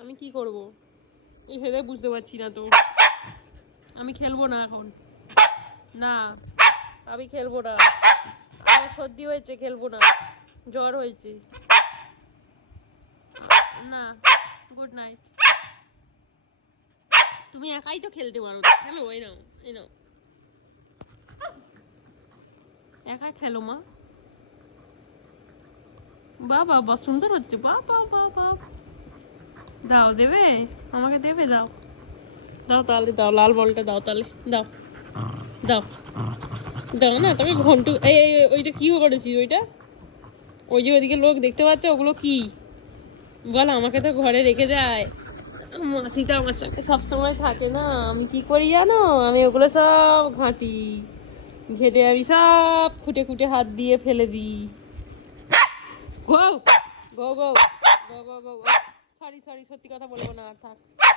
আমি কি করব এই সেটাই বুঝতে পারছি না তো। আমি খেলবো না এখন, না আমি খেলবো না, আমার সর্দি হয়েছে, খেলবো না, জ্বর হয়েছে। না, গুড নাইট। তুমি একাই তো খেলতে পারো, খেলো, এই নাও, এই নাও, একা খেলো মা। বাহ বাহ বাহ, সুন্দর হচ্ছে, বাহ বাহ বাহ বাহ। দাও, দেবে আমাকে, দেবে, দাও দাও তাহলে, দাও লাল বলটা দাও তাহলে, দাও দাও দাও না, তবে ঘন্টু এই ওইটা কি করেছিস ওইটা? ওই যে ওইদিকে লোক দেখতে পাচ্ছে, ওগুলো কি বল? আমাকে তো ঘরে রেখে যায়, মাসিটা আমার সঙ্গে সবসময় থাকে না, আমি কি করি জানো? আমি ওগুলো সব ঘাঁটি, ঘেটে আমি সব খুঁটে খুঁটে হাত দিয়ে ফেলে দিই। গো গো গো গো গো গো গো, সরি সরি, সত্যি কথা বলবো না আর, থাক।